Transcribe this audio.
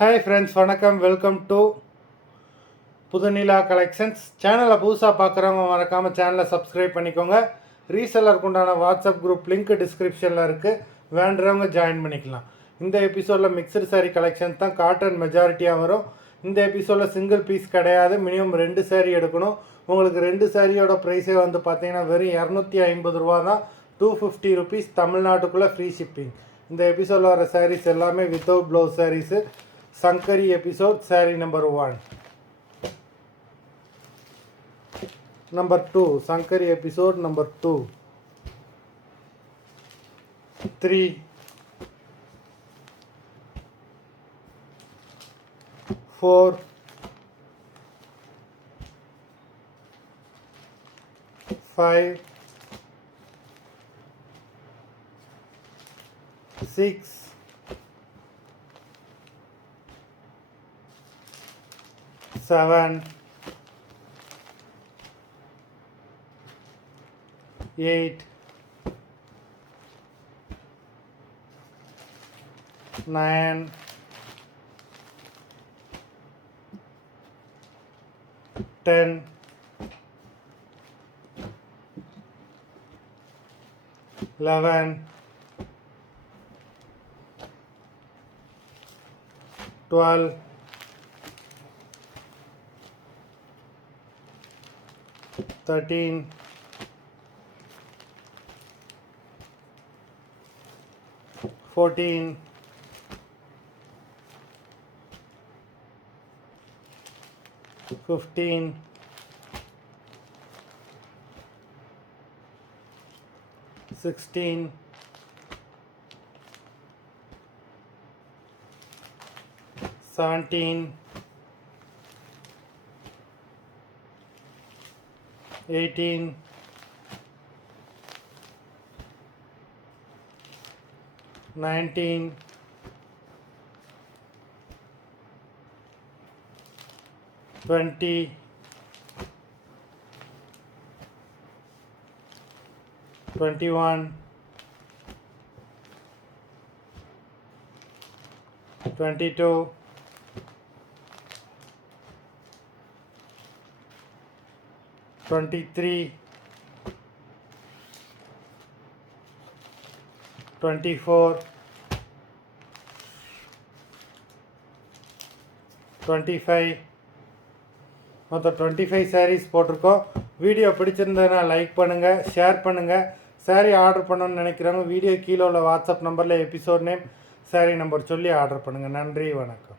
Hi friends, வணக்கம். Welcome to Pudhunila collections. சேனலை புதுசாக பார்க்குறவங்க மறக்காமல் சேனலை சப்ஸ்கிரைப் பண்ணிக்கோங்க. ரீசெல்லருக்கு உண்டான வாட்ஸ்அப் குரூப் லிங்க் டிஸ்கிரிப்ஷனில் இருக்குது, வேண்டுறவங்க ஜாயின் பண்ணிக்கலாம். இந்த எபிசோடில் மிக்சடு சாரீ கலெக்ஷன்ஸ் தான் காட்டன் மெஜாரிட்டியாக வரும். இந்த எபிசோடில் சிங்கிள் பீஸ் கிடையாது, மினிமம் 2 சாரீ எடுக்கணும். உங்களுக்கு 2 சாரியோட ப்ரைஸே வந்து பார்த்தீங்கன்னா வெறும் 250 ரூபா தான். 250 ருபீஸ், தமிழ்நாட்டுக்குள்ளே ஃப்ரீ ஷிப்பிங். இந்த எபிசோடில் வர சாரீஸ் எல்லாமே without blouse saris. Sankari episode, saree number 1. Number 2, Sankari episode number 2. 3, 4, 5, 6, 7, 8, 9, 10, 11, 12, 13, 14, 15, 16, 17, 18, 19, 20, 21, 22, 23, 24, 25. மொத்தம் 25 சாரீஸ் போட்டிருக்கோம். வீடியோ பிடிச்சிருந்ததுன்னா லைக் பண்ணுங்கள், ஷேர் பண்ணுங்கள். சாரீ ஆர்டர் பண்ணணும்னு நினைக்கிறவங்க வீடியோ கீழே உள்ள வாட்ஸ்அப் நம்பரில் எபிசோட் நேம், சாரீ நம்பர் சொல்லி ஆர்டர் பண்ணுங்கள். நன்றி, வணக்கம்.